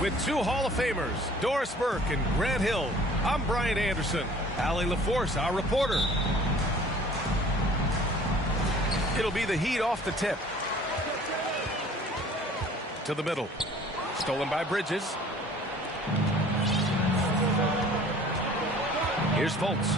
With two Hall of Famers, Doris Burke and Grant Hill, I'm Brian Anderson. Allie LaForce, our reporter. It'll be the Heat off the tip. To the middle. Stolen by Bridges. Here's Fultz.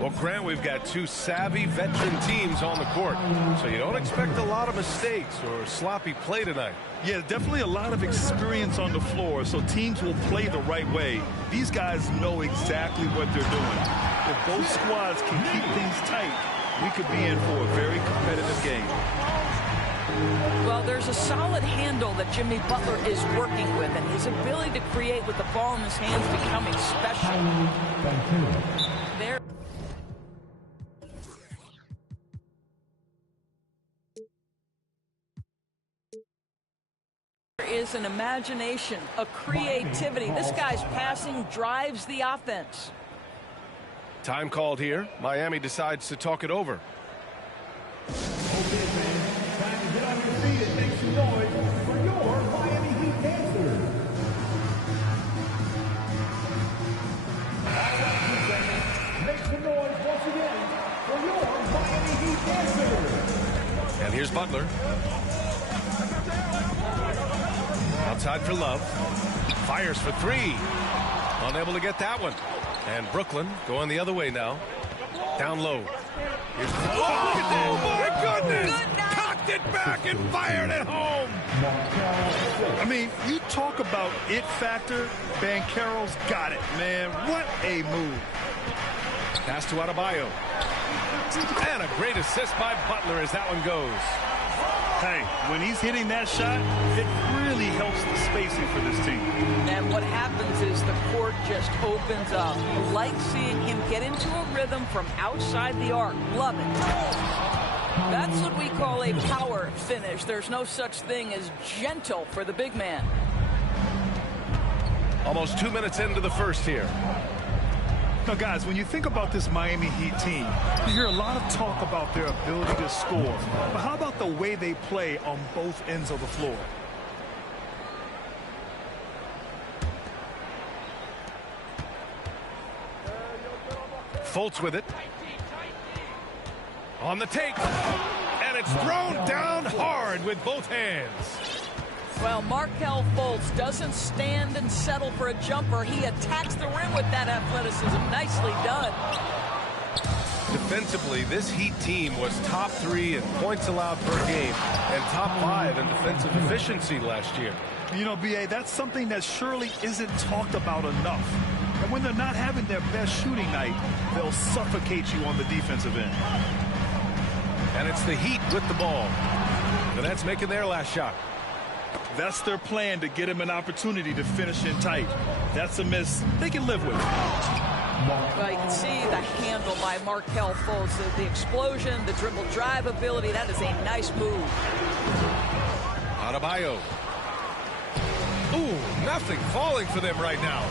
Well, Grant, we've got two savvy veteran teams on the court, so you don't expect a lot of mistakes or sloppy play tonight. Yeah, definitely a lot of experience on the floor, so teams will play the right way. These guys know exactly what they're doing. If both squads can keep things tight, we could be in for a very competitive game. Well, there's a solid handle that Jimmy Butler is working with, and his ability to create with the ball in his hands becoming special. There is an imagination, a creativity. This guy's passing drives the offense. Time called here. Miami decides to talk it over. Okay, man. Time to get on your feet and make some noise for your Miami Heat dancers. Make some noise once again for your Miami Heat dancers. And here's Butler. Outside for Love. Fires for three. Unable to get that one. And Brooklyn going the other way now. Down low. Here's oh my goodness! Cocked it back and fired it home. I mean, you talk about it factor. Banchero's got it, man. What a move. Pass to Adebayo. And a great assist by Butler as that one goes. Hey, when he's hitting that shot, it really helps the spacing for this team. And what happens is the court just opens up. You like seeing him get into a rhythm from outside the arc. Love it. That's what we call a power finish. There's no such thing as gentle for the big man. Almost 2 minutes into the first here. Now, guys, when you think about this Miami Heat team, you hear a lot of talk about their ability to score. But how about the way they play on both ends of the floor? Fultz with it. On the take. And it's thrown down hard with both hands. Well, Markelle Fultz doesn't stand and settle for a jumper. He attacks the rim with that athleticism. Nicely done. Defensively, this Heat team was top 3 in points allowed per game and top 5 in defensive efficiency last year. You know, B.A., that's something that surely isn't talked about enough. And when they're not having their best shooting night, they'll suffocate you on the defensive end. And it's the Heat with the ball. The Nets making their last shot. That's their plan, to get him an opportunity to finish in tight. That's a miss they can live with. Well, you can see the handle by Markelle Fultz. The explosion, the dribble drive ability, that is a nice move. Adebayo. Ooh, nothing falling for them right now.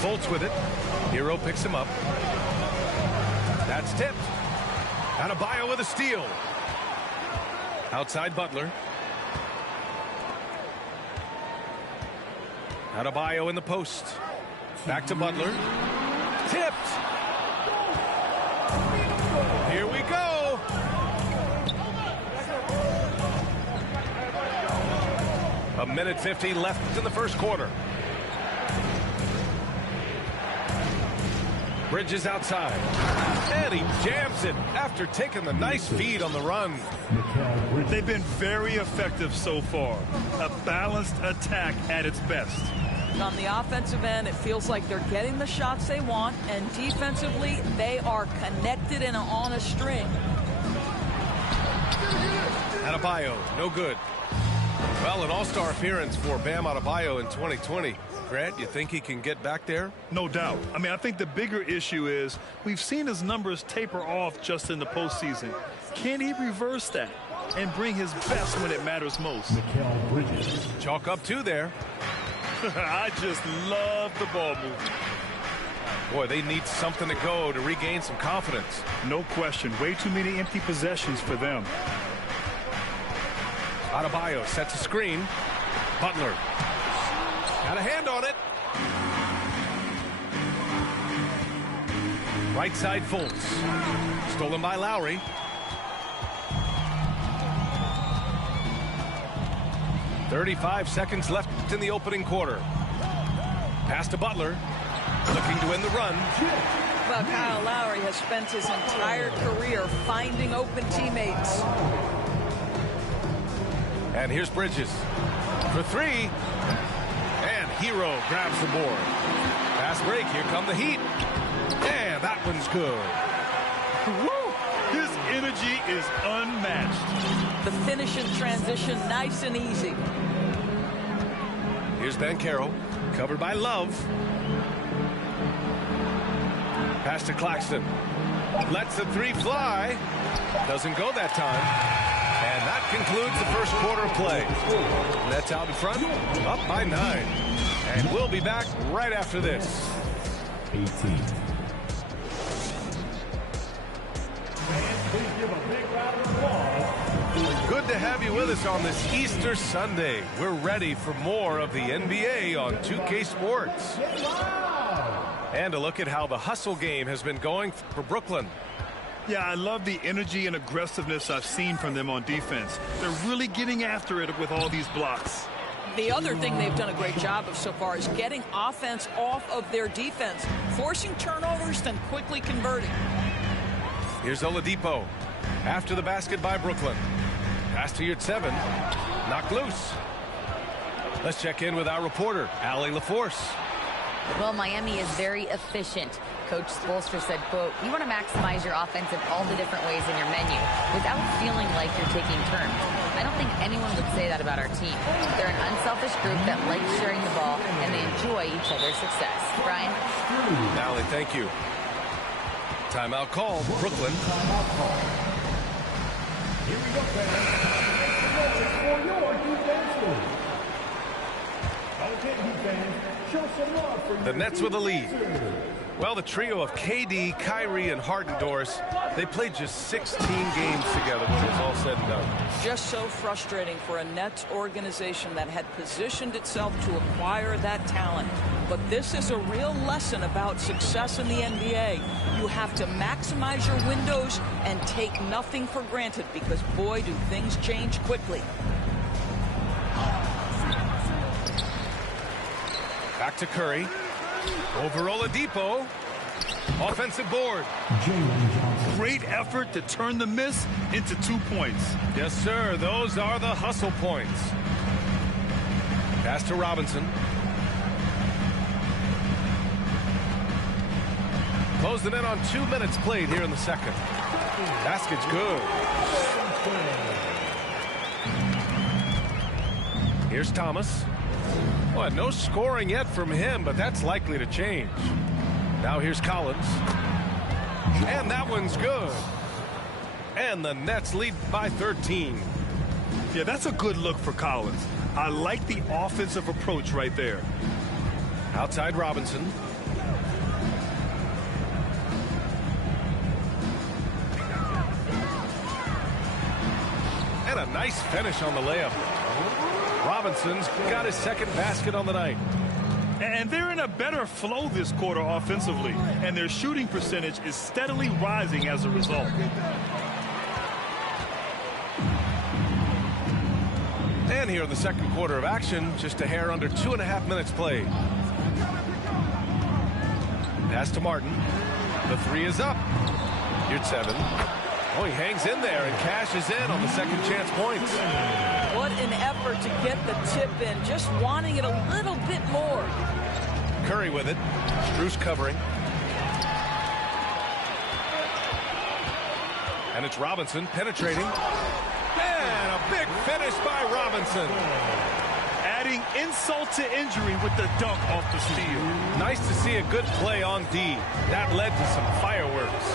Fultz with it. Hero picks him up. That's tipped. Adebayo with a steal. Outside Butler. Adebayo in the post. Back to Butler. Tipped. Here we go. A minute 50 left in the first quarter. Bridges outside. And he jams it after taking the nice feed on the run. They've been very effective so far. A balanced attack at its best. On the offensive end, it feels like they're getting the shots they want, and defensively, they are connected and on a string. Adebayo, no good. Well, an all-star appearance for Bam Adebayo in 2020. Grant, you think he can get back there? No doubt. I mean, I think the bigger issue is we've seen his numbers taper off just in the postseason. Can he reverse that and bring his best when it matters most? Chalk up 2 there. I just love the ball movement. Boy, they need something to go to regain some confidence. No question. Way too many empty possessions for them. Adebayo sets a screen. Butler. Got a hand on it. Right side Fultz. Stolen by Lowry. "35 seconds left in the opening quarter. Pass to Butler. Looking to end the run. Well, Kyle Lowry has spent his entire career finding open teammates. And here's Bridges for 3. And Hero grabs the board. Fast break. Here come the Heat. And that one's good. Woo! His energy is unmatched. The finish in transition, nice and easy. Here's Banchero, covered by Love. Pass to Claxton. Lets the 3 fly. Doesn't go that time. And that concludes the first quarter of play. Nets out in front, up by 9. And we'll be back right after this. 18. Good to have you with us on this Easter Sunday. We're ready for more of the NBA on 2K Sports. And a look at how the hustle game has been going for Brooklyn. Yeah, I love the energy and aggressiveness I've seen from them on defense. They're really getting after it with all these blocks. The other thing they've done a great job of so far is getting offense off of their defense, forcing turnovers, then quickly converting. Here's Oladipo. After the basket by Brooklyn. Pass to Yurtseven. Knocked loose. Let's check in with our reporter, Allie LaForce. Well, Miami is very efficient. Coach Spoelstra said, quote, "You want to maximize your offense in all the different ways in your menu without feeling like you're taking turns." I don't think anyone would say that about our team. They're an unselfish group that likes sharing the ball, and they enjoy each other's success. Brian? Allie, thank you. Timeout called. Brooklyn. Here we go, fans. For your defense. Okay, defense. Show some love for The Nets with a lead. Well, the trio of KD, Kyrie, and Harden-Doris, they played just 16 games together when it was all said and done. Just so frustrating for a Nets organization that had positioned itself to acquire that talent. But this is a real lesson about success in the NBA. You have to maximize your windows and take nothing for granted because, boy, do things change quickly. Back to Curry. Over Oladipo. Offensive board. Great effort to turn the miss into 2 points. Yes, sir. Those are the hustle points. Pass to Robinson. Close them in on 2 minutes played here in the second. Basket's good. Here's Thomas. Well, no scoring yet from him, but that's likely to change. Now here's Collins. And that one's good. And the Nets lead by 13. Yeah, that's a good look for Collins. I like the offensive approach right there. Outside Robinson. And a nice finish on the layup. Robinson's got his second basket on the night. And they're in a better flow this quarter offensively, and their shooting percentage is steadily rising as a result. And here in the second quarter of action, just a hair under 2.5 minutes played. Pass to Martin. The three is up. Here's 7. Oh, he hangs in there and cashes in on the second chance points. What an effort to get the tip in, just wanting it a little bit more. Curry with it. Strus covering. And it's Robinson penetrating. And a big finish by Robinson. Adding insult to injury with the dunk off the steal. Nice to see a good play on D. That led to some fireworks.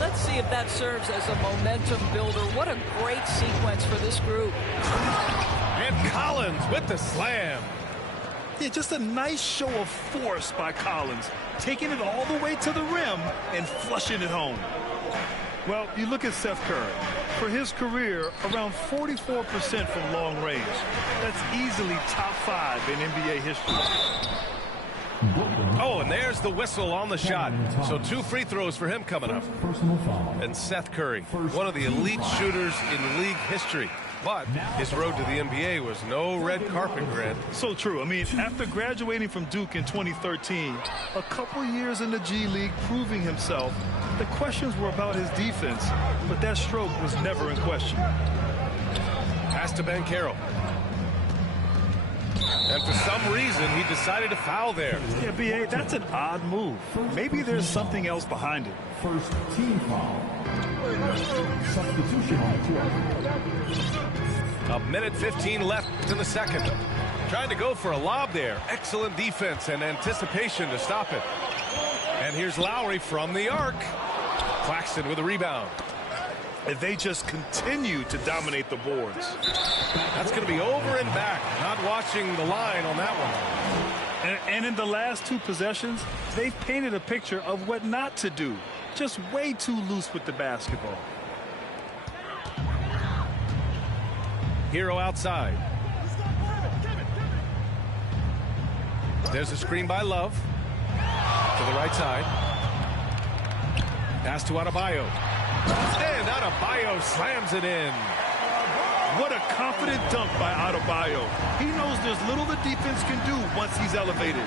Let's see if that serves as a momentum builder. What a great sequence for this group. And Collins with the slam. Yeah, just a nice show of force by Collins, taking it all the way to the rim and flushing it home. Well, you look at Seth Curry. For his career, around 44% from long range. That's easily top 5 in NBA history. Oh, and there's the whistle on the shot. So 2 free throws for him coming up. And Seth Curry, one of the elite shooters in league history. But his road to the NBA was no red carpet, Grant. So true. I mean, after graduating from Duke in 2013, a couple years in the G League proving himself, the questions were about his defense, but that stroke was never in question. Pass to Banchero. And for some reason, he decided to foul there. Yeah, B.A., that's an odd move. Maybe there's something else behind it. First team foul. Substitution on the floor. 1:15 left in the second. Trying to go for a lob there. Excellent defense and anticipation to stop it. And here's Lowry from the arc. Claxton with a rebound. And they just continue to dominate the boards. That's going to be over and back. Not watching the line on that one. And in the last 2 possessions, they've painted a picture of what not to do. Just way too loose with the basketball. Hero outside. There's a screen by Love. To the right side. Pass to Adebayo. And Adebayo slams it in. What a confident dunk by Adebayo. He knows there's little the defense can do once he's elevated.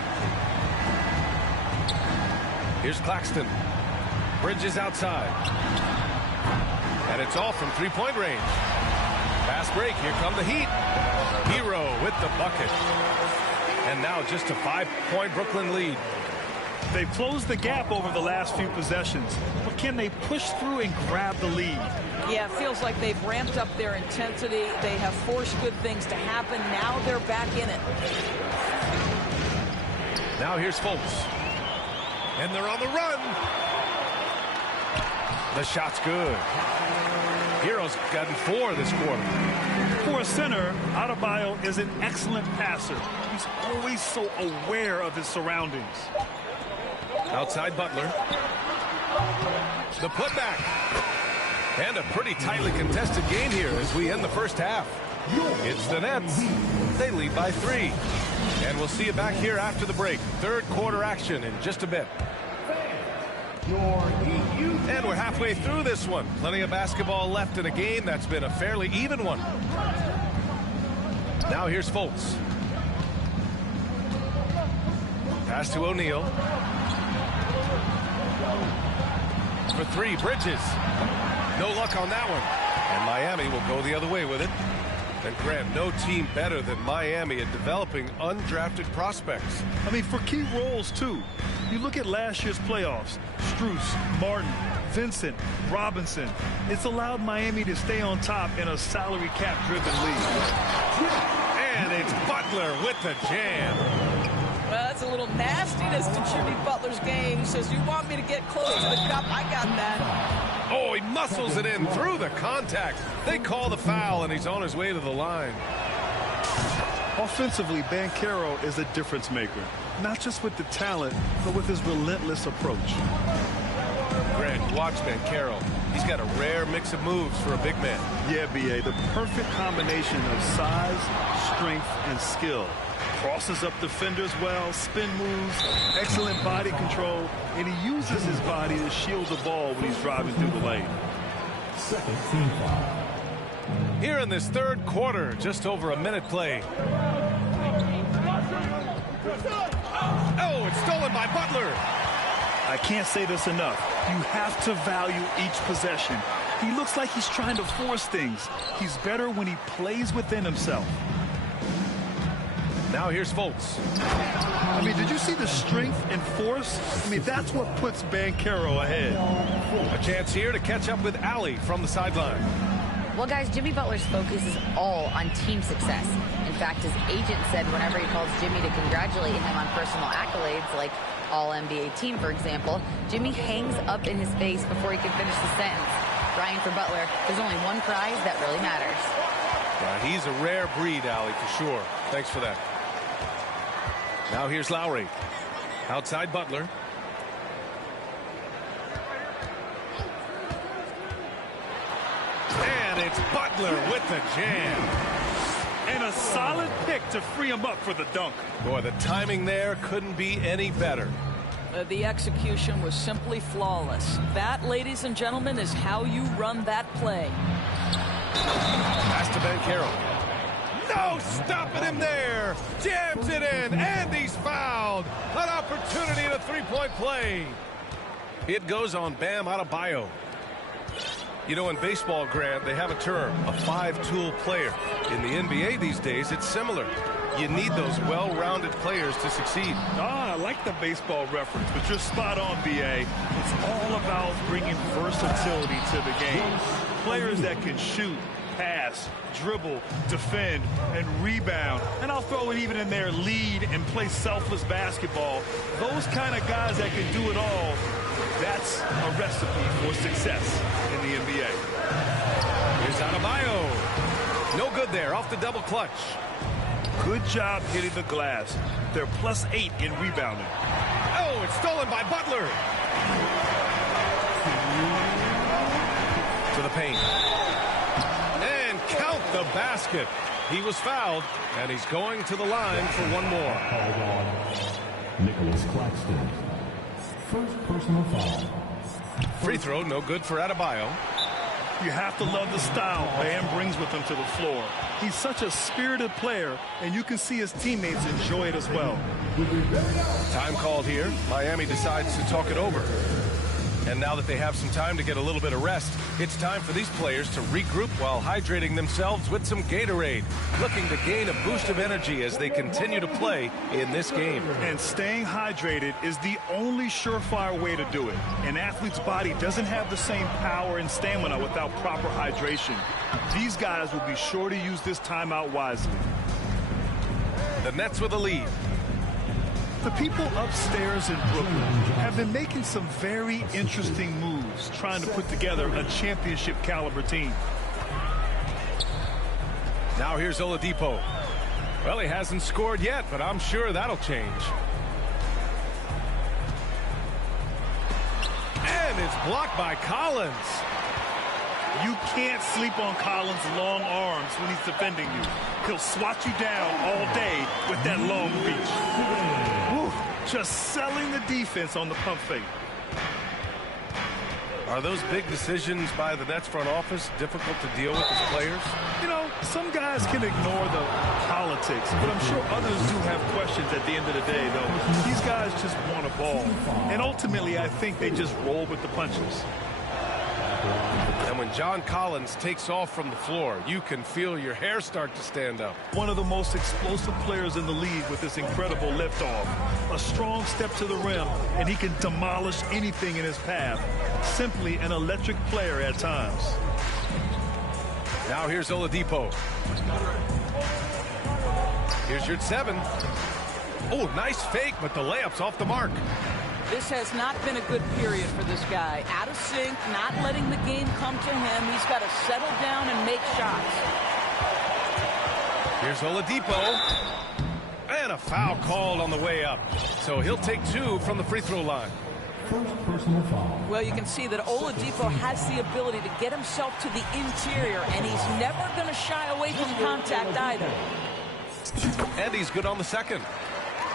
Here's Claxton. Bridges outside. And it's all from three-point range. Fast break. Here come the Heat. Hero with the bucket. And now just a 5-point Brooklyn lead. They've closed the gap over the last few possessions, but can they push through and grab the lead? Yeah, it feels like they've ramped up their intensity. They have forced good things to happen. Now they're back in it. Now here's Fultz. And they're on the run. The shot's good. Hero's gotten 4 this quarter. For a center, Adebayo is an excellent passer. He's always so aware of his surroundings. Outside Butler. The putback. And a pretty tightly contested game here as we end the first half. It's the Nets. They lead by 3. And we'll see you back here after the break. Third quarter action in just a bit. And we're halfway through this one. Plenty of basketball left in a game that's been a fairly even one. Now here's Fultz. Pass to O'Neal. For 3, Bridges. No luck on that one. And Miami will go the other way with it. And Grant, no team better than Miami at developing undrafted prospects. I mean, for key roles, too. You look at last year's playoffs. Strus, Martin, Vincent, Robinson. It's allowed Miami to stay on top in a salary cap-driven league. And it's Butler with the jam. Well, that's a little nastiness to Jimmy Butler's game. He says, you want me to get close to the cup? I got that. Oh, he muscles it in through the contact. They call the foul, and he's on his way to the line. Offensively, Banchero is a difference maker. Not just with the talent, but with his relentless approach. Grant, watch Banchero. He's got a rare mix of moves for a big man. Yeah, B.A., the perfect combination of size, strength, and skill. Crosses up defenders well, spin moves, excellent body control, and he uses his body to shield the ball when he's driving through the lane. Second team foul. Here in this third quarter, just over a minute played. Oh, it's stolen by Butler. I can't say this enough. You have to value each possession. He looks like he's trying to force things. He's better when he plays within himself. Now here's Fultz. I mean, did you see the strength and force? I mean, that's what puts Banchero ahead. A chance here to catch up with Allie from the sideline. Well, guys, Jimmy Butler's focus is all on team success. In fact, his agent said whenever he calls Jimmy to congratulate him on personal accolades, like All-NBA team, for example, Jimmy hangs up in his face before he can finish the sentence. Ryan, for Butler, there's only one prize that really matters. Yeah, he's a rare breed, Allie, for sure. Thanks for that. Now here's Lowry. Outside Butler. And it's Butler with the jam. And a solid pick to free him up for the dunk. Boy, the timing there couldn't be any better. The execution was simply flawless. That, ladies and gentlemen, is how you run that play. Pass to Banchero. No stopping him there. Jams it in, and he's fouled. An opportunity at a three-point play. It goes on Bam Adebayo. You know, in baseball, Grant, they have a term, a five-tool player. In the NBA these days, it's similar. You need those well-rounded players to succeed. I like the baseball reference, but you're spot on, B.A. It's all about bringing versatility to the game. Players that can shoot, pass, dribble, defend, and rebound. And I'll throw it even in there, lead and play selfless basketball. Those kind of guys that can do it all, that's a recipe for success in the NBA. Here's Adebayo. No good there, off the double clutch. Good job hitting the glass. They're +8 in rebounding. Oh, it's stolen by Butler. To the paint. And count the basket. He was fouled, and he's going to the line for one more. Nicholas Claxton. First personal foul. Free throw, no good for Adebayo. You have to love the style Bam brings with him to the floor. He's such a spirited player, and you can see his teammates enjoy it as well. Time called here. Miami decides to talk it over. And now that they have some time to get a little bit of rest, it's time for these players to regroup while hydrating themselves with some Gatorade, looking to gain a boost of energy as they continue to play in this game. And staying hydrated is the only surefire way to do it. An athlete's body doesn't have the same power and stamina without proper hydration. These guys will be sure to use this timeout wisely. The Nets with a lead. The people upstairs in Brooklyn have been making some very interesting moves, trying to put together a championship caliber team. Now here's Oladipo. Well, he hasn't scored yet, but I'm sure that'll change. And it's blocked by Collins. You can't sleep on Collins' long arms when he's defending you. He'll swat you down all day with that long reach. Woo, just selling the defense on the pump fake. Are those big decisions by the Nets front office difficult to deal with as players? You know, some guys can ignore the politics, but I'm sure others do have questions at the end of the day, though. These guys just want a ball. And ultimately, I think they just roll with the punches. And when John Collins takes off from the floor, you can feel your hair start to stand up. One of the most explosive players in the league with this incredible liftoff. A strong step to the rim, and he can demolish anything in his path. Simply an electric player at times. Now here's Oladipo. Here's your 7. Oh, nice fake, but the layup's off the mark. This has not been a good period for this guy. Out of sync, not letting the game come to him. He's got to settle down and make shots. Here's Oladipo. And a foul called on the way up. So he'll take 2 from the free throw line. first personal foul. Well, you can see that Oladipo has the ability to get himself to the interior, and he's never going to shy away from contact either. And he's good on the second.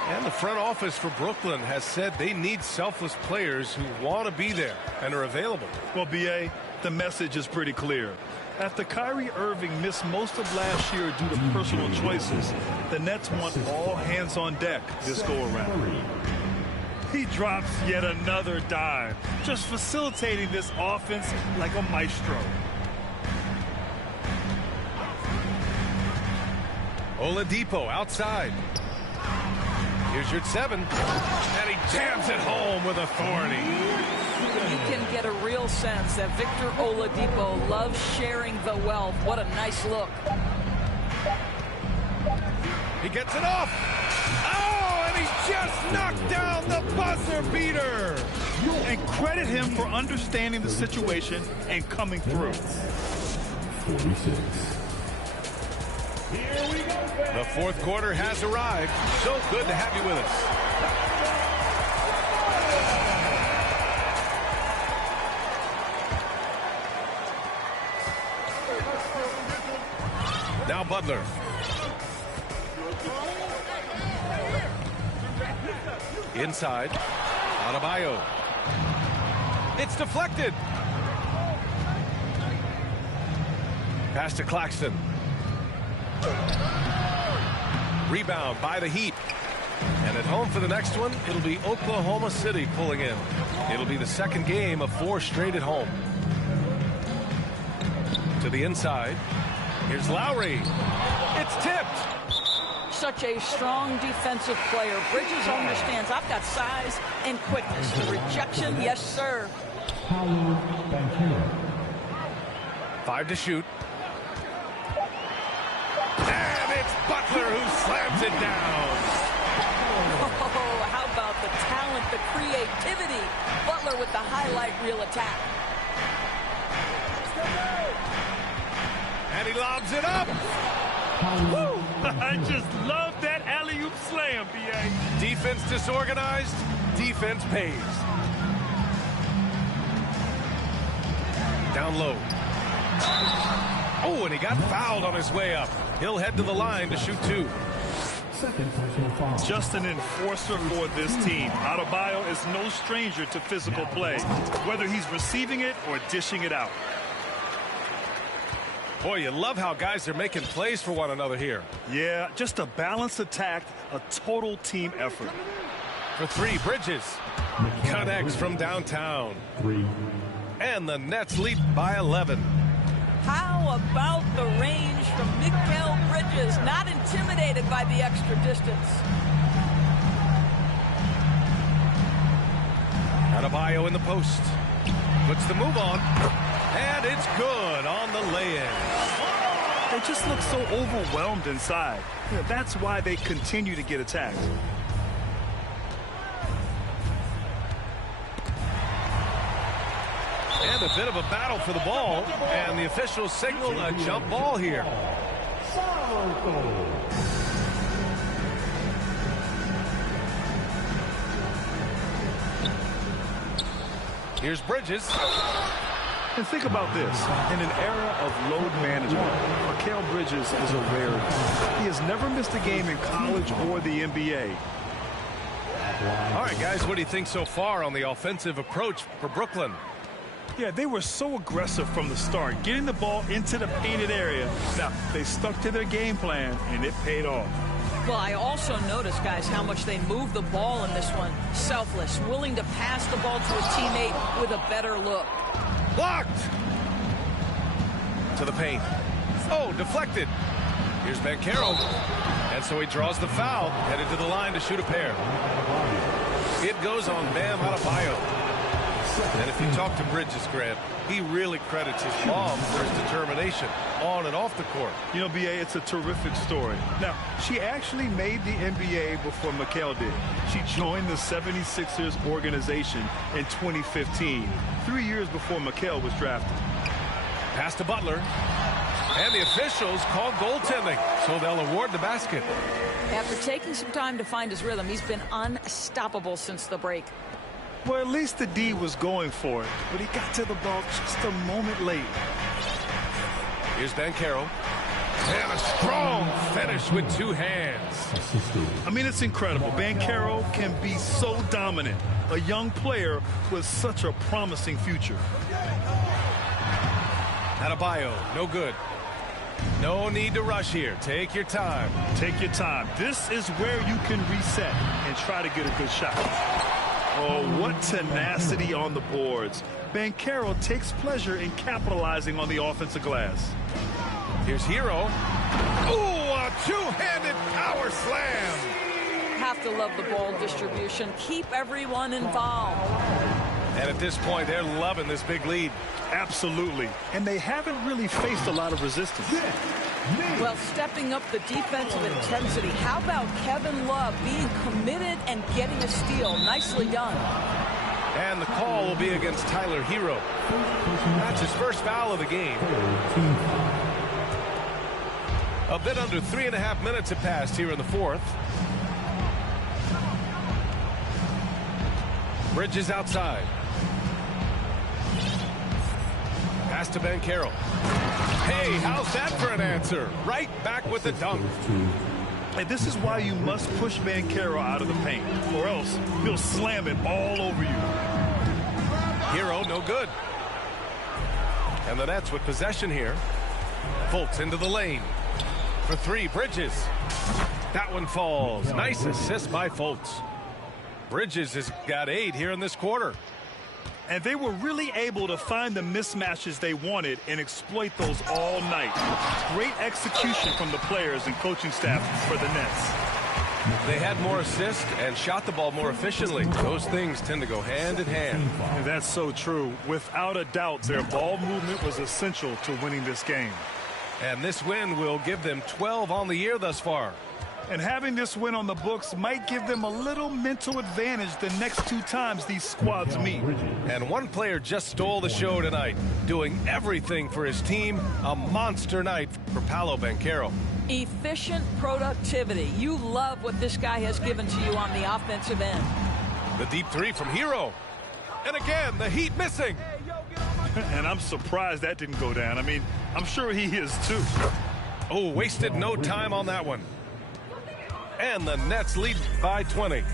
And the front office for Brooklyn has said they need selfless players who want to be there and are available. Well, B.A., the message is pretty clear. After Kyrie Irving missed most of last year due to personal choices, the Nets want all hands on deck this go-around. He drops yet another dime, just facilitating this offense like a maestro. Oladipo outside. Here's your 7. And he jams it home with authority. You can get a real sense that Victor Oladipo loves sharing the wealth. What a nice look. He gets it off. Oh, and he just knocked down the buzzer beater. And credit him for understanding the situation and coming through. 46. Here we go, fans. The fourth quarter has arrived. So good to have you with us. Now Butler. Inside. Adebayo. It's deflected. Pass to Claxton. Rebound by the Heat. And at home for the next one, it'll be Oklahoma City pulling in. It'll be the second game of 4 straight at home. To the inside. Here's Lowry. It's tipped. Such a strong defensive player. Bridges understands I've got size and quickness. The rejection, yes, sir. Paolo Banchero. 5 to shoot. And it's Butler who slams it down. Oh, how about the talent, the creativity? Butler with the highlight reel attack. And he lobs it up. Woo! I just love that alley-oop slam, B.A. Defense disorganized. Defense pays. Down low. Oh, and he got fouled on his way up. He'll head to the line to shoot 2. Second personal foul. Just an enforcer for this team. Adebayo is no stranger to physical play, whether he's receiving it or dishing it out. Boy, you love how guys are making plays for one another here. Yeah, just a balanced attack, a total team effort. For 3, Bridges connects from downtown. 3. And the Nets lead by 11. How about the range from Mikal Bridges? Not intimidated by the extra distance. Adebayo in the post. Puts the move on. And it's good on the lay-in. They just look so overwhelmed inside. Yeah, that's why they continue to get attacked. And a bit of a battle for the ball. And the officials signal a jump ball here. Here's Bridges. And think about this. In an era of load management, Mikal Bridges is a rarity. He has never missed a game in college or the NBA. All right, guys, what do you think so far on the offensive approach for Brooklyn? Yeah, they were so aggressive from the start, getting the ball into the painted area. Now, they stuck to their game plan, and it paid off. Well, I also noticed, guys, how much they moved the ball in this one. Selfless, willing to pass the ball to a teammate with a better look. Blocked! To the paint. Oh, deflected. Here's Banchero. And so he draws the foul, headed to the line to shoot a pair. It goes on Bam Adebayo. And if you talk to Bridges, Grant, he really credits his mom for his determination on and off the court. You know, B.A., it's a terrific story. Now, she actually made the NBA before Mikal did. She joined the 76ers organization in 2015, 3 years before Mikal was drafted. Pass to Butler. And the officials call goaltending, so they'll award the basket. After taking some time to find his rhythm, he's been unstoppable since the break. Well, at least the D was going for it, but he got to the ball just a moment late. Here's Banchero. And a strong finish with two hands. I mean, it's incredible. Banchero can be so dominant. A young player with such a promising future. Adebayo, no good. No need to rush here. Take your time. Take your time. This is where you can reset and try to get a good shot. Oh, what tenacity on the boards. Banchero takes pleasure in capitalizing on the offensive glass. Here's Hero. Ooh, a two-handed power slam. Have to love the ball distribution. Keep everyone involved. And at this point, they're loving this big lead. Absolutely. And they haven't really faced a lot of resistance. Well, stepping up the defensive intensity. How about Kevin Love being committed and getting a steal? Nicely done. And the call will be against Tyler Hero. That's his first foul of the game. A bit under 3.5 minutes have passed here in the fourth. Bridges outside. Pass to Banchero. Hey, how's that for an answer? Right back with the dunk. And this is why you must push Banchero out of the paint, or else he'll slam it all over you. Hero, no good. And the Nets with possession here. Fultz into the lane. For three, Bridges. That one falls. Nice assist by Fultz. Bridges has got 8 here in this quarter. And they were really able to find the mismatches they wanted and exploit those all night. Great execution from the players and coaching staff for the Nets. They had more assists and shot the ball more efficiently. Those things tend to go hand in hand. And that's so true. Without a doubt, their ball movement was essential to winning this game. And this win will give them 12 on the year thus far. And having this win on the books might give them a little mental advantage the next 2 times these squads meet. And one player just stole the show tonight, doing everything for his team. A monster night for Paolo Banchero. Efficient productivity. You love what this guy has given to you on the offensive end. The deep three from Hero. And again, the Heat missing. And I'm surprised that didn't go down. I mean, I'm sure he is too. Oh, wasted no time on that one. And the Nets lead by 20. You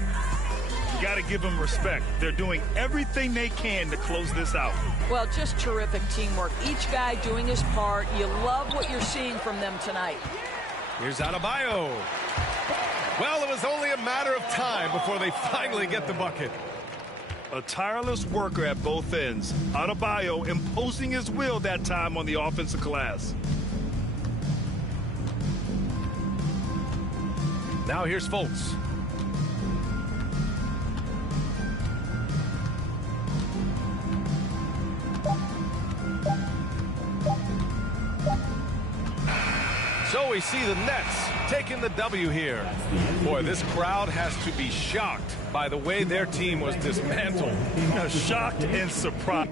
got to give them respect. They're doing everything they can to close this out. Well, just terrific teamwork. Each guy doing his part. You love what you're seeing from them tonight. Here's Adebayo. Well, it was only a matter of time before they finally get the bucket. A tireless worker at both ends. Adebayo imposing his will that time on the offensive glass. Now here's Fultz. So we see the Nets taking the W here. Boy, this crowd has to be shocked by the way their team was dismantled. Shocked and surprised.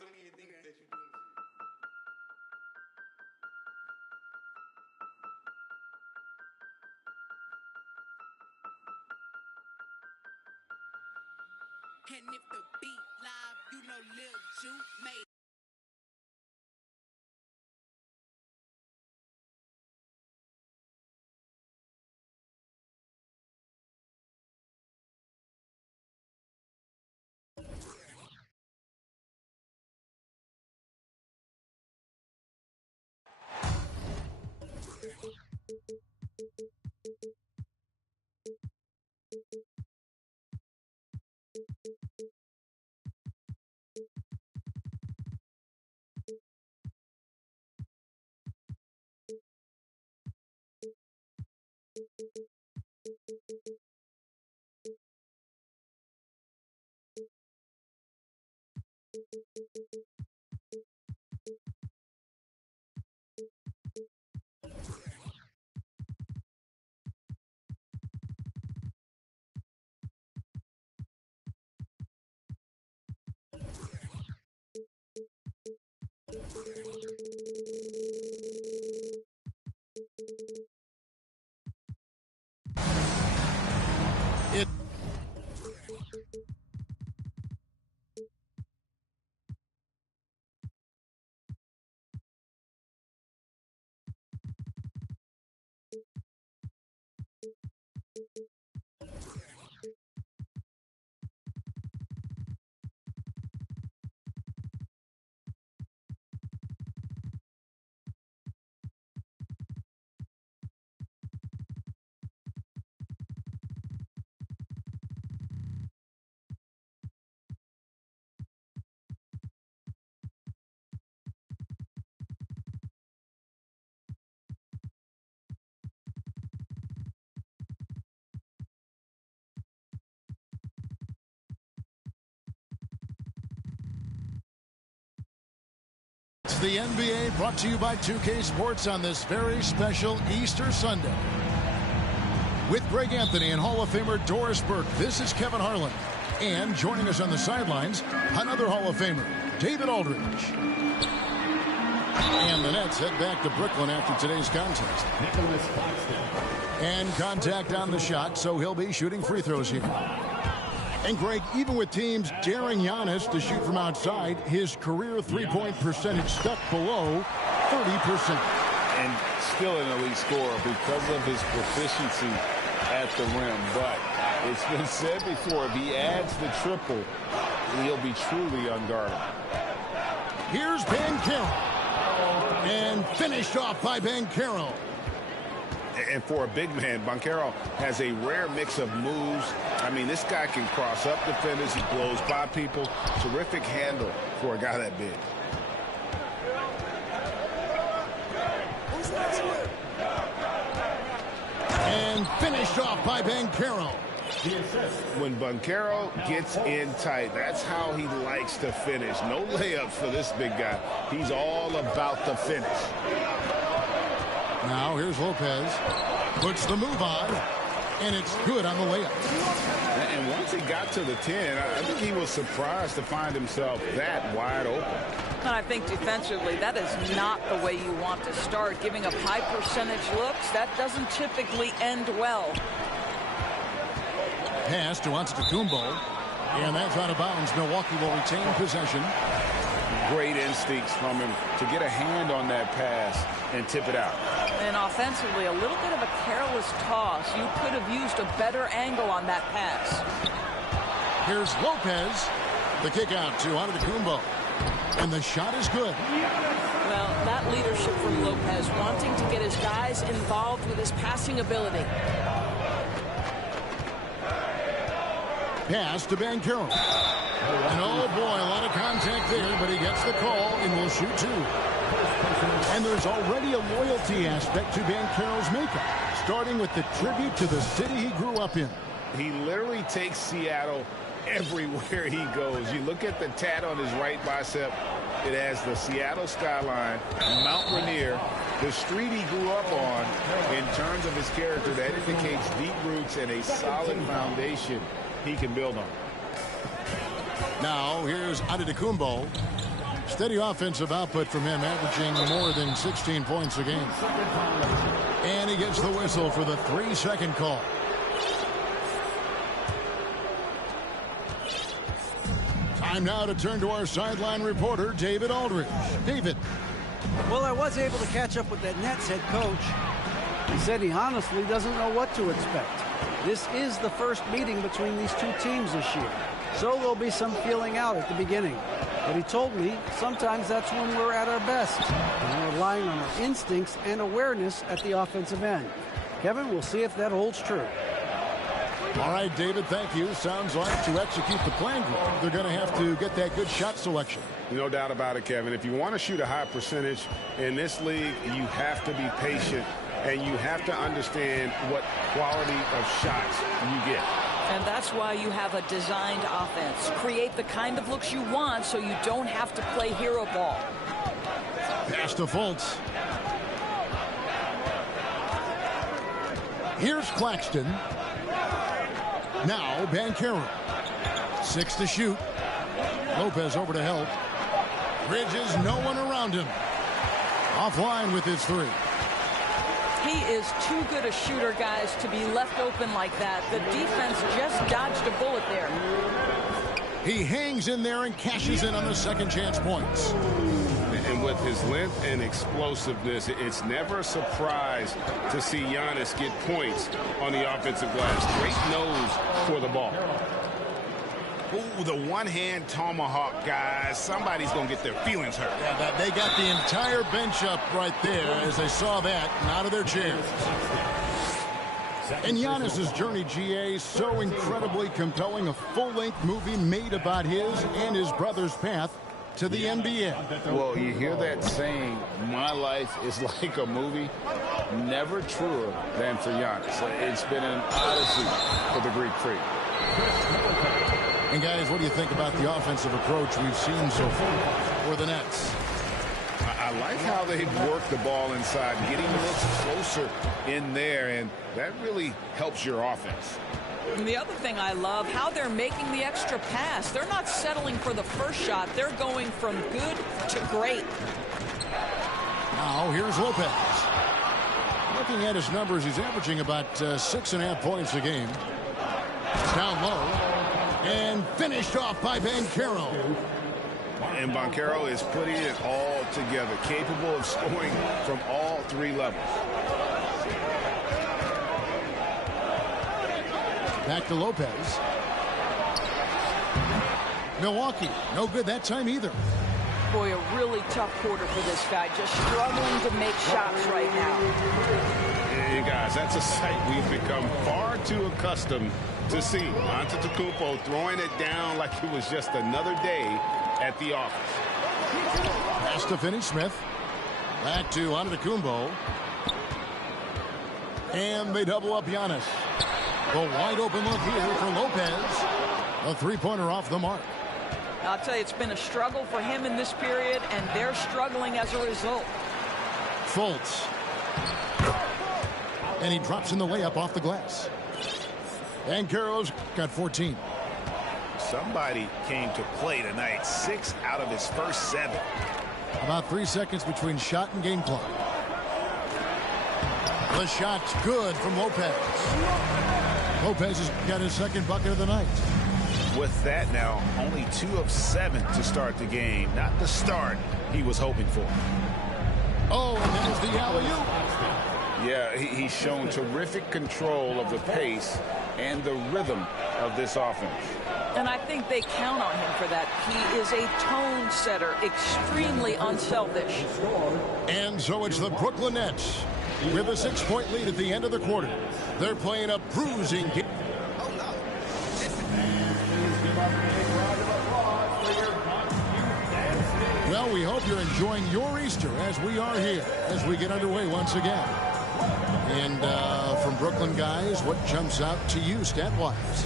Don't even think that you're doing this. And if the beat live, you know Lil Ju made. It's the NBA brought to you by 2K Sports on this very special Easter Sunday. With Greg Anthony and Hall of Famer Doris Burke, this is Kevin Harlan. And joining us on the sidelines, another Hall of Famer, David Aldridge. And the Nets head back to Brooklyn after today's contest. And contact on the shot, so he'll be shooting free throws here. And Greg, even with teams daring Giannis to shoot from outside, his career three-point percentage stuck below 30%. And still an elite scorer because of his proficiency at the rim. But it's been said before, if he adds the triple, he'll be truly unguardable. Here's Banchero. And finished off by Banchero. And for a big man, Banchero has a rare mix of moves. I mean, this guy can cross up defenders. He blows by people. Terrific handle for a guy that big. And finished off by Banchero. When Banchero gets in tight, that's how he likes to finish. No layups for this big guy. He's all about the finish. Now here's Lopez. Puts the move on. And it's good on the layup. And once he got to the 10, I think he was surprised to find himself that wide open. And I think defensively, that is not the way you want to start. Giving up high percentage looks, that doesn't typically end well. Pass to Antetokounmpo. And that's out of bounds. Milwaukee will retain possession. Great instincts from him to get a hand on that pass and tip it out. And offensively, a little bit of a careless toss. You could have used a better angle on that pass. Here's Lopez. The kick out to Antetokounmpo. And the shot is good. Well, that leadership from Lopez, wanting to get his guys involved with his passing ability. Pass to Banchero. And oh boy, a lot of contact there, but he gets the call and will shoot two. And there's already a loyalty aspect to Banchero's makeup, starting with the tribute to the city he grew up in. He literally takes Seattle everywhere he goes. You look at the tat on his right bicep. It has the Seattle skyline, Mount Rainier, the street he grew up on. In terms of his character, that indicates deep roots and a solid foundation he can build on. Now here's Antetokounmpo. Steady offensive output from him, averaging more than 16 points a game. And he gets the whistle for the 3-second call. Time now to turn to our sideline reporter, David Aldridge. David. Well, I was able to catch up with that Nets head coach. He said he honestly doesn't know what to expect. This is the first meeting between these two teams this year, so there'll be some feeling out at the beginning. But he told me sometimes that's when we're at our best, and we're relying on our instincts and awareness at the offensive end. Kevin, we'll see if that holds true. All right, David, thank you. Sounds like to execute the plan, they're going to have to get that good shot selection. No doubt about it, Kevin. If you want to shoot a high percentage in this league, you have to be patient, and you have to understand what quality of shots you get. And that's why you have a designed offense. Create the kind of looks you want so you don't have to play hero ball. Pass to Fultz. Here's Claxton. Now Banchero. 6 to shoot. Lopez over to help. Bridges, no one around him. Offline with his 3. He is too good a shooter, guys, to be left open like that. The defense just dodged a bullet there. He hangs in there and cashes in on the second chance points. And with his length and explosiveness, it's never a surprise to see Giannis get points on the offensive glass. Great nose for the ball. Ooh, the one-hand tomahawk, guys. Somebody's going to get their feelings hurt. Yeah, they got the entire bench up right there as they saw that and out of their chairs. And Giannis's journey, GA, so incredibly compelling. A full-length movie made about his and his brother's path to the NBA. Well, you hear that saying, my life is like a movie. Never truer than for Giannis. It's been an odyssey for the Greek freak. And guys, what do you think about the offensive approach we've seen so far for the Nets? I like how they've worked the ball inside, getting a little closer in there, and that really helps your offense. And the other thing I love, how they're making the extra pass. They're not settling for the first shot. They're going from good to great. Now here's Lopez. Looking at his numbers, he's averaging about 6.5 points a game. Down low. And finished off by Banchero. And Banchero is putting it all together, capable of scoring from all 3 levels. Back to Lopez. Milwaukee, no good that time either. Boy, a really tough quarter for this guy, just struggling to make shots right now. Hey, guys, that's a sight we've become far too accustomed to see. Antetokounmpo throwing it down like it was just another day at the office. Pass to Finney-Smith. Back to Antetokounmpo. And they double up Giannis. The wide open look here for Lopez. A three-pointer off the mark. I'll tell you, it's been a struggle for him in this period, and they're struggling as a result. Fultz. And he drops in the layup off the glass. And Banchero's got 14. Somebody came to play tonight. 6 out of his first 7. About 3 seconds between shot and game clock. The shot's good from Lopez. Lopez has got his second bucket of the night. With that now, only 2 of 7 to start the game. Not the start he was hoping for. Oh, and there's the alley-oop. Yeah, he's shown terrific control of the pace and the rhythm of this offense. And I think they count on him for that. He is a tone setter, extremely unselfish. And so it's the Brooklyn Nets with a 6-point lead at the end of the quarter. They're playing a bruising game. Well, we hope you're enjoying your Easter as we are here as we get underway once again. And from Brooklyn, guys, what jumps out to you stat-wise?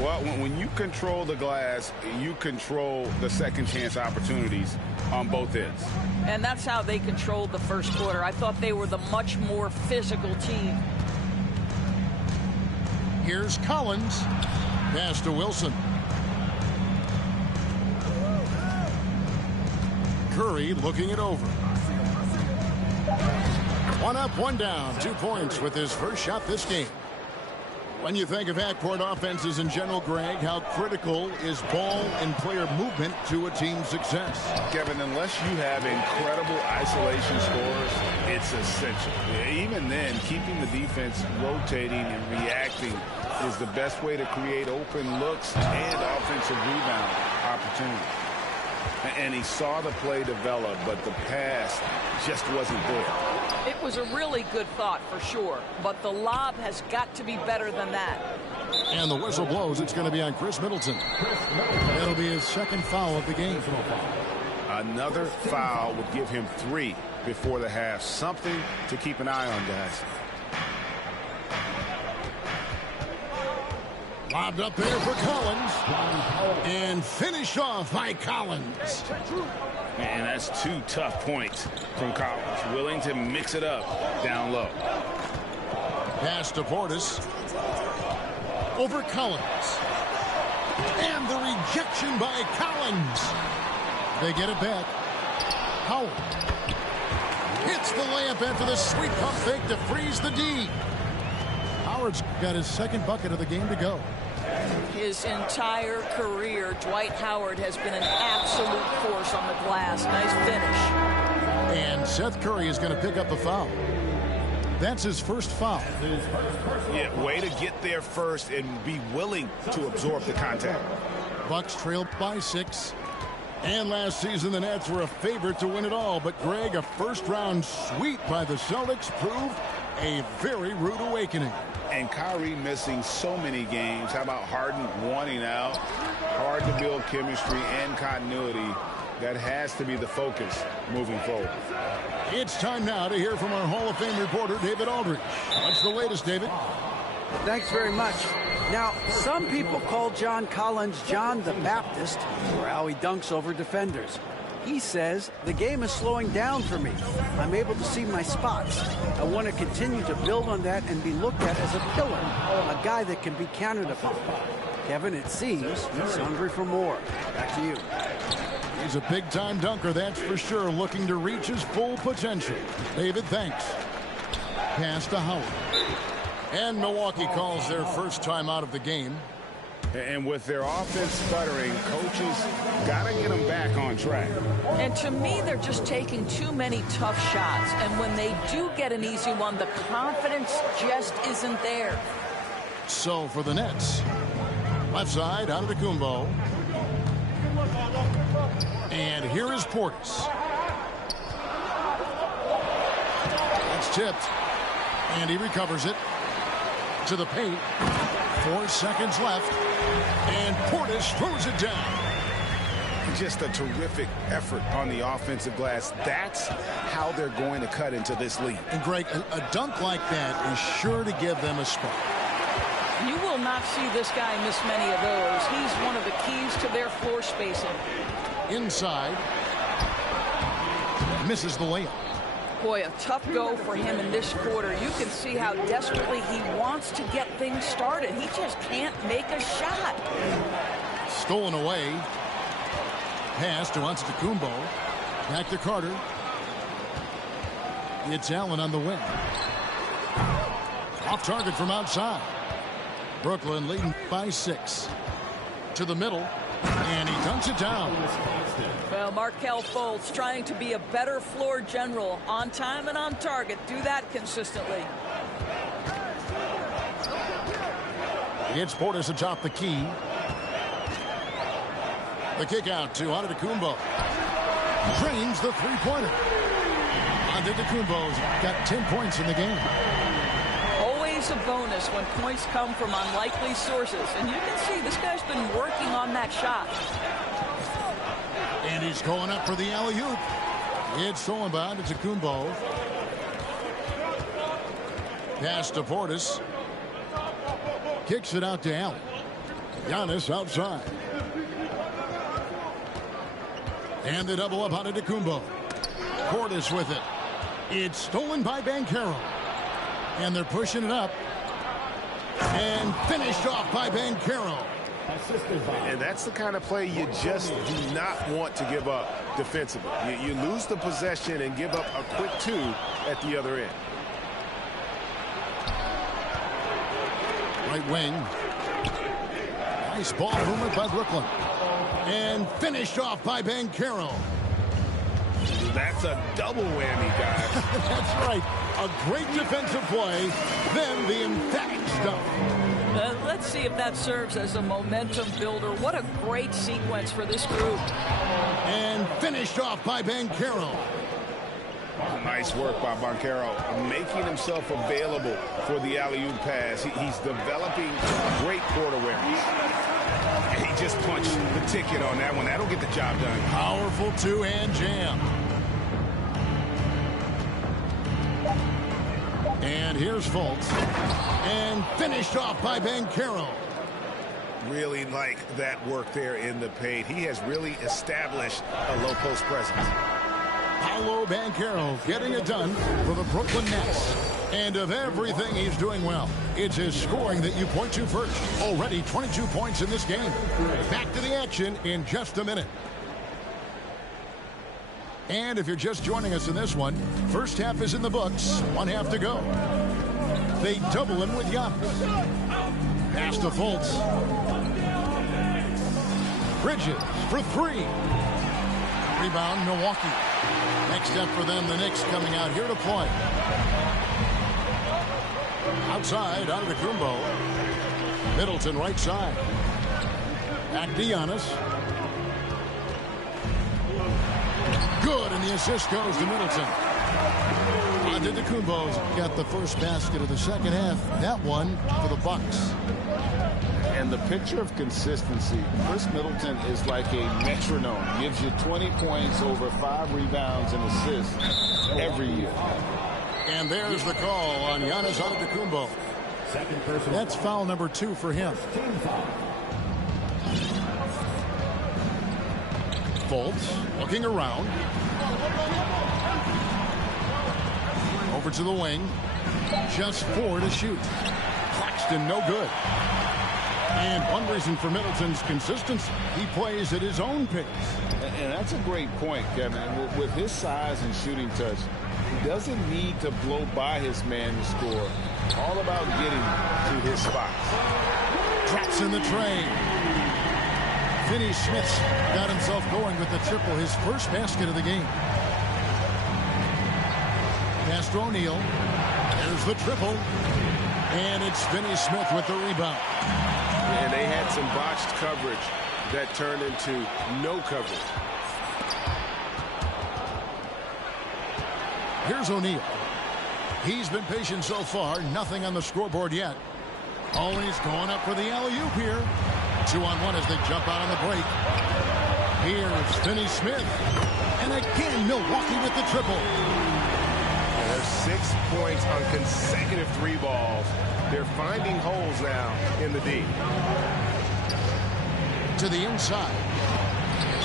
Well, when you control the glass, you control the second chance opportunities on both ends. And that's how they controlled the first quarter. I thought they were the much more physical team. Here's Collins. Pass to Wilson. Curry looking it over. 1 up, 1 down. 2 points with his first shot this game. When you think of half-court offenses in general, Greg, how critical is ball and player movement to a team's success? Kevin, unless you have incredible isolation scores, it's essential. Even then, keeping the defense rotating and reacting is the best way to create open looks and offensive rebound opportunities. And he saw the play develop, but the pass just wasn't there. It was a really good thought for sure, but the lob has got to be better than that. And the whistle blows. It's going to be on Chris Middleton. That'll be his second foul of the game. Another foul would give him 3 before the half. Something to keep an eye on, guys. Lobbed up there for Collins. And finished off by Collins. And that's 2 tough points from Collins. Willing to mix it up down low. Pass to Portis. Over Collins. And the rejection by Collins. They get it back. Howard hits the layup after the sweet pump fake to freeze the D. Howard's got his second bucket of the game to go. His entire career, Dwight Howard has been an absolute force on the glass. Nice finish. And Seth Curry is going to pick up the foul. That's his first foul. Yeah, way to get there first and be willing to absorb the contact. Bucks trailed by 6. And last season, the Nets were a favorite to win it all. But, Greg, a first-round sweep by the Celtics proved a very rude awakening. And Kyrie missing so many games. How about Harden wanting out? Hard to build chemistry and continuity. That has to be the focus moving forward. It's time now to hear from our Hall of Fame reporter, David Aldridge. What's the latest, David? Thanks very much. Now, some people call John Collins John the Baptist for how he dunks over defenders. He says, the game is slowing down for me. I'm able to see my spots. I want to continue to build on that and be looked at as a pillar, a guy that can be counted upon. Kevin, it seems he's hungry for more. Back to you. He's a big-time dunker, that's for sure, looking to reach his full potential. David, thanks. Pass to Howard. And Milwaukee calls their first time out of the game. And with their offense stuttering, coaches got to get them back on track. And to me, they're just taking too many tough shots. And when they do get an easy one, the confidence just isn't there. So for the Nets, left side, Antetokounmpo. And here is Portis. That's tipped. And he recovers it. To the paint. 4 seconds left. And Portis throws it down. Just a terrific effort on the offensive glass. That's how they're going to cut into this lead. And Greg, a dunk like that is sure to give them a spark. You will not see this guy miss many of those. He's one of the keys to their floor spacing. Inside. Misses the layup. Boy, a tough go for him in this quarter. You can see how desperately he wants to get things started. He just can't make a shot. Stolen away. Pass to Antetokounmpo. Back to Carter. It's Allen on the wing. Off target from outside. Brooklyn leading by 6. To the middle. And he dunks it down. Well, Markelle Fultz trying to be a better floor general. On time and on target. Do that consistently. It's Portis atop the key. The kick out to Antetokounmpo. Drains the three-pointer. Antetokounmpo's got 10 points in the game. Always a bonus when points come from unlikely sources. And you can see this guy's been working on that shot. And he's going up for the alley-oop. It's stolen by Antetokounmpo. Pass to Portis. Kicks it out to Allen. Giannis outside. And the double up on Antetokounmpo. Portis with it. It's stolen by Banchero. And they're pushing it up. And finished off by Banchero. And that's the kind of play you just do not want to give up defensively. You lose the possession and give up a quick 2 at the other end. Right wing. Nice ball movement by Brooklyn. And finished off by Banchero. That's a double whammy, guys. That's right. A great defensive play, then the emphatic stuff. Let's see if that serves as a momentum builder. What a great sequence for this group. And finished off by Banchero. Nice work by Banchero, making himself available for the alley-oop pass. He's developing great court awareness. And he just punched the ticket on that one. That'll get the job done. Powerful two-hand jam. And here's Fultz. And finished off by Banchero. Really like that work there in the paint. He has really established a low post presence. Paolo Banchero getting it done for the Brooklyn Nets. And of everything he's doing well, it's his scoring that you point to first. Already 22 points in this game. Back to the action in just a minute. And if you're just joining us in this one, first half is in the books. 1 half to go. They double him with Giannis. Pass to Fultz. Bridges for three. Rebound, Milwaukee. Next step for them, the Knicks coming out here to play. Outside, Antetokounmpo. Middleton right side. Back to Giannis. Good, and the assist goes to Middleton. Antetokounmpo's got the first basket of the second half. That one for the Bucks. And the picture of consistency, Chris Middleton is like a metronome. Gives you 20 points, over 5 rebounds and assists every year. And there's the call on Giannis Antetokounmpo. That's foul number 2 for him. Fultz looking around. Over to the wing. Just 4 to shoot. Claxton no good. And one reason for Middleton's consistency, he plays at his own pace. And that's a great point, Kevin. With his size and shooting touch, he doesn't need to blow by his man to score. All about getting to his spots. Drops in the tray. Finney Smith's got himself going with the triple, his first basket of the game. Pass to O'Neal. There's the triple. And it's Finney Smith with the rebound. And they had some botched coverage that turned into no coverage. Here's O'Neal. He's been patient so far. Nothing on the scoreboard yet. Always going up for the alley-oop here. 2-on-1 as they jump out on the break. Here's Finney Smith. And again, Milwaukee with the triple. And there's 6 points on consecutive 3 balls. They're finding holes now in the D. To the inside.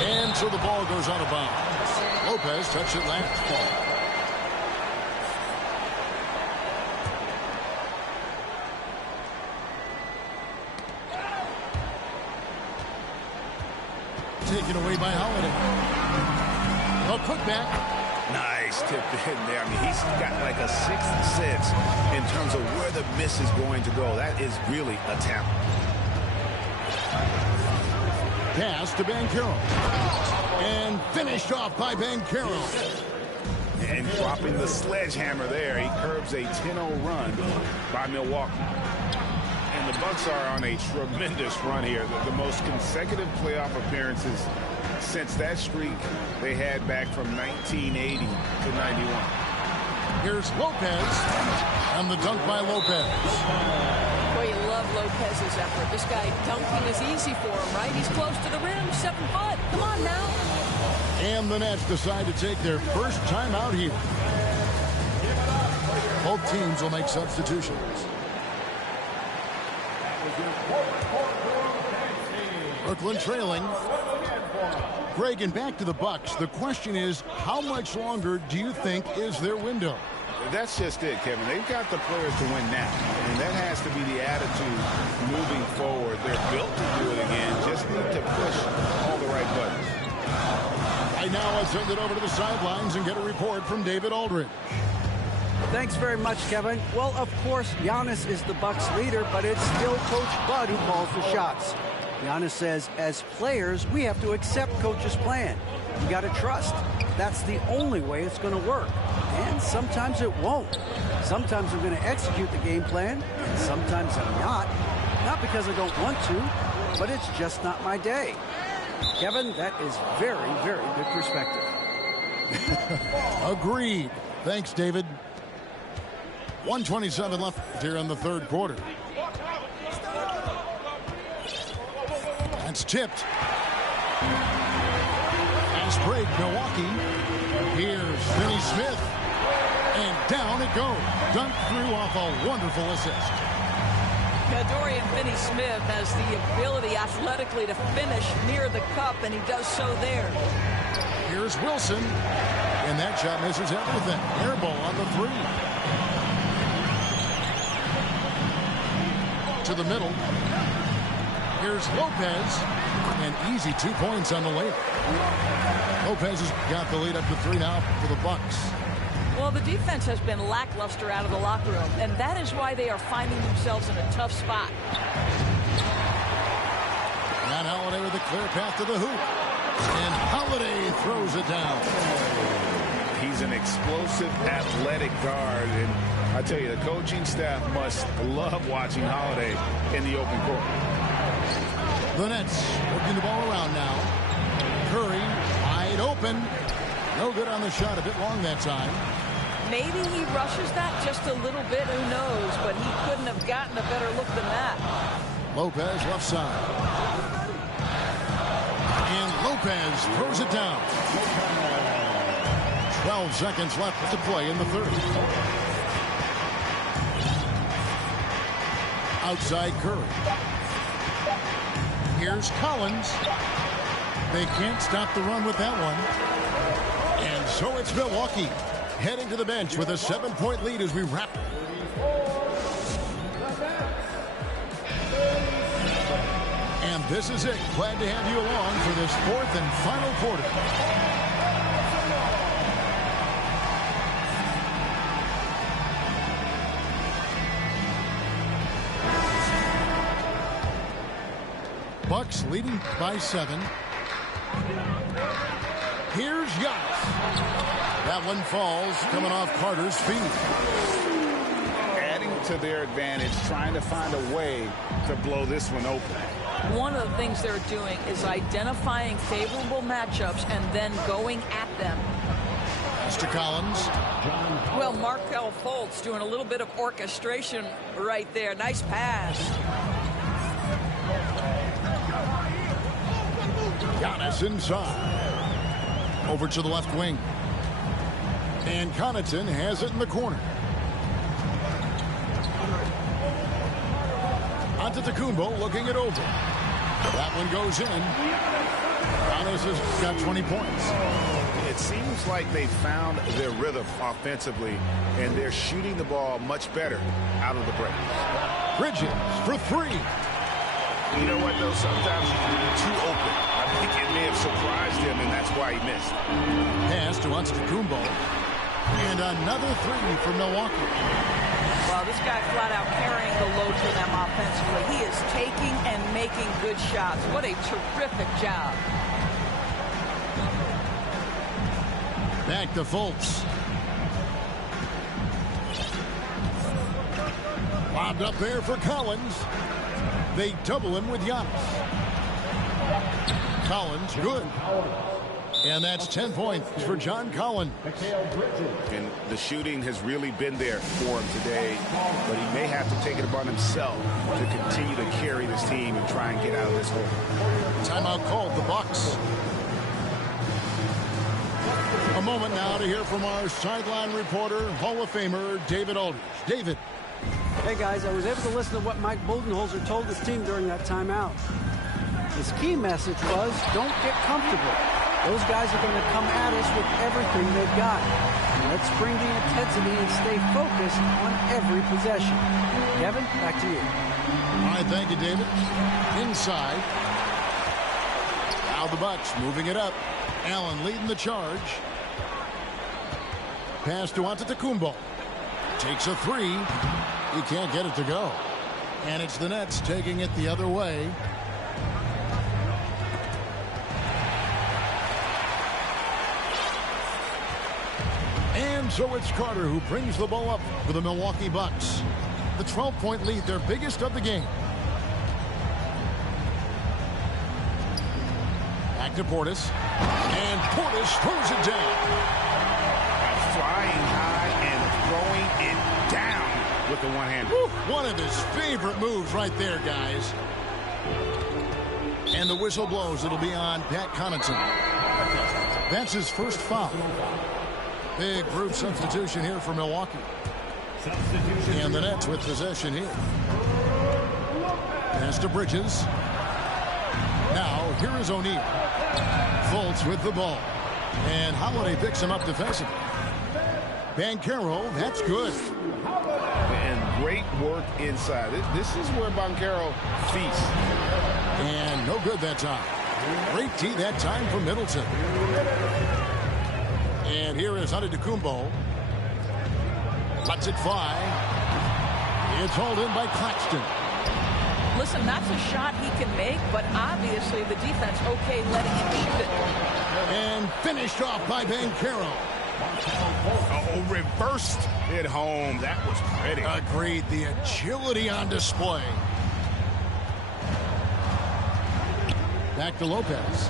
And so the ball goes out of bounds. Lopez touched it last ball. Taken away by Holiday. A putback. Nice tip in there. I mean, he's got like a 6th sense in terms of where the miss is going to go. That is really a talent. Pass to Banchero. And finished off by Banchero. And dropping the sledgehammer there. He curbs a 10-0 run by Milwaukee. And the Bucks are on a tremendous run here. The most consecutive playoff appearances since that streak they had back from 1980 to 91. Here's Lopez. And the dunk by Lopez. Boy, you love Lopez's effort. This guy dunking is easy for him, right? He's close to the rim, 7 foot. Come on now. And the Nets decide to take their first time out here. Both teams will make substitutions. Brooklyn trailing. Greg, and back to the Bucks. The question is, how much longer do you think is their window? That's just it, Kevin. They've got the players to win now. And that has to be the attitude moving forward. They're built to do it again. Just need to push all the right buttons. Right now, I'll send it over to the sidelines and get a report from David Aldridge. Thanks very much, Kevin. Well, of course, Giannis is the Bucks leader, but it's still Coach Bud who calls the shots. Giannis says, as players, we have to accept Coach's plan. You got to trust. That's the only way it's going to work. And sometimes it won't. Sometimes I'm going to execute the game plan, and sometimes I'm not. Not because I don't want to, but it's just not my day. Kevin, that is very, very good perspective. Agreed. Thanks, David. 1:27 left here in the third quarter. That's tipped. Fast break, Milwaukee. Here's Finney Smith. And down it goes. Dunked through off a wonderful assist. Dorian Finney-Smith has the ability athletically to finish near the cup, and he does so there. Here's Wilson. And that shot misses everything. Air ball on the three. To the middle. Here's Lopez. And easy 2 points on the layup. Lopez has got the lead up to 3 now for the Bucks. Well, the defense has been lackluster out of the locker room, and that is why they are finding themselves in a tough spot. Matt Holiday with a clear path to the hoop. And Holiday throws it down. He's an explosive, athletic guard, and I tell you, the coaching staff must love watching Holiday in the open court. The Nets working the ball around now. Curry wide open. No good on the shot, a bit long that time. Maybe he rushes that just a little bit, who knows, but he couldn't have gotten a better look than that. Lopez left side. And Lopez throws it down. 12 seconds left to play in the third. Outside Curry. Here's Collins. They can't stop the run with that one. And so it's Milwaukee heading to the bench with a 7-point lead as we wrap. And this is it. Glad to have you along for this fourth and final quarter. Bucks leading by 7. Here's Giannis. That one falls, coming off Carter's feet. Adding to their advantage, trying to find a way to blow this one open. One of the things they're doing is identifying favorable matchups and then going at them. Mr. Collins. Well, Markelle Fultz doing a little bit of orchestration right there. Nice pass. Giannis inside. Over to the left wing. And Connaughton has it in the corner. Antetokounmpo looking it over. That one goes in. Giannis has got 20 points. It seems like they found their rhythm offensively, and they're shooting the ball much better out of the break. Bridges for 3. You know what, though? Sometimes he's too open. I think it may have surprised him, and that's why he missed. Pass to Antetokounmpo. And another 3 for Milwaukee. Well, this guy flat out carrying the load for them offensively. He is taking and making good shots. What a terrific job. Back to Fultz. Lobbed up there for Collins. They double him with Giannis. Collins, good. And that's 10 points for John Collins. And the shooting has really been there for him today, but he may have to take it upon himself to continue to carry this team and try and get out of this hole. Timeout called, the Bucks. A moment now to hear from our sideline reporter, Hall of Famer David Aldridge. David. Hey guys, I was able to listen to what Mike Budenholzer told his team during that timeout. His key message was, don't get comfortable. Those guys are going to come at us with everything they've got. Let's bring the intensity and stay focused on every possession. Kevin, back to you. All right, thank you, David. Inside. Now the Bucks moving it up. Allen leading the charge. Pass to Antetokounmpo. Takes a three. He can't get it to go. And it's the Nets taking it the other way. And so it's Carter who brings the ball up for the Milwaukee Bucks. The 12-point lead, their biggest of the game. Back to Portis. And Portis throws it down. Flying high and throwing it down with the one-hander. One of his favorite moves right there, guys. And the whistle blows. It'll be on Pat Connaughton. That's his first foul. Big brute substitution here for Milwaukee. And the Nets with possession here. Pass to Bridges. Now, here is O'Neal. Fultz with the ball. And Holiday picks him up defensively. Banchero, that's good. And great work inside. This is where Banchero feasts. And no good that time. Great tee that time from Middleton. And here is Antetokounmpo. Lets it fly. It's hauled in by Claxton. Listen, that's a shot he can make, but obviously the defense okay letting him shoot it. And finished off by Banchero. Oh, reversed it home. That was pretty. Agreed. The agility on display. Back to Lopez.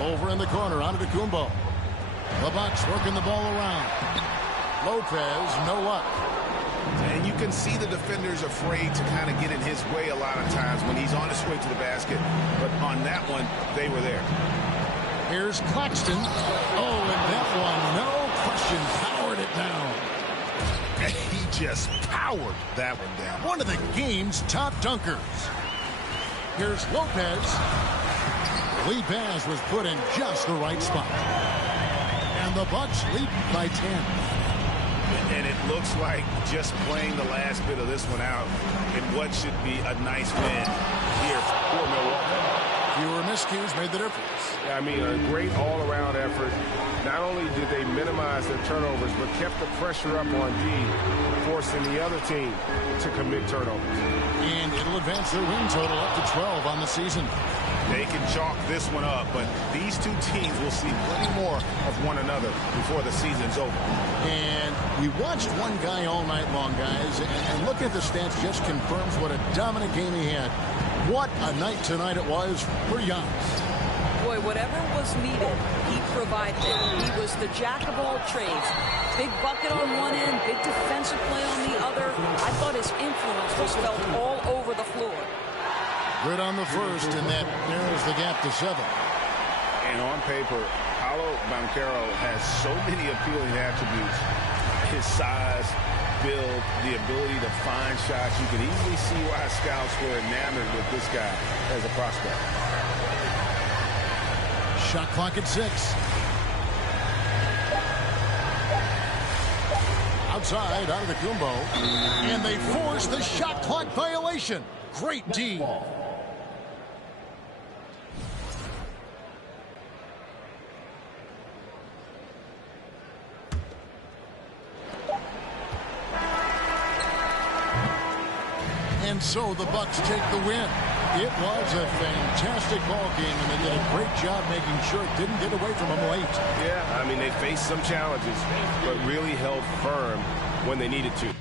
Over in the corner, Antetokounmpo. The Bucks working the ball around. Lopez, no luck. And you can see the defenders afraid to kind of get in his way a lot of times when he's on his way to the basket. But on that one, they were there. Here's Claxton. Oh, and that one, no question, powered it down. He just powered that one down. One of the game's top dunkers. Here's Lopez. The lead pass was put in just the right spot. And the Bucks lead by 10. And it looks like just playing the last bit of this one out in what should be a nice win here for Milwaukee. Fewer miscues made the difference. I mean, a great all-around effort. Not only did they minimize their turnovers, but kept the pressure up on D, forcing the other team to commit turnovers. And it'll advance their win total up to 12 on the season. They can chalk this one up, but these two teams will see plenty more of one another before the season's over. And we watched one guy all night long, guys, and look at the stats just confirms what a dominant game he had. What a night tonight it was for Giannis. Boy, whatever was needed, he provided it. He was the jack of all trades. Big bucket on one end, big defensive play on the other. I thought his influence was felt all over the floor. Good on the first, and that narrows the gap to 7. And on paper, Paolo Banchero has so many appealing attributes. His size, build, the ability to find shots. You can easily see why scouts were enamored with this guy as a prospect. Shot clock at 6. Outside, Antetokounmpo. And they force the shot clock violation. Great D. And so the Bucks take the win. It was a fantastic ball game, and they did a great job making sure it didn't get away from them late. Yeah, I mean, they faced some challenges, but really held firm when they needed to.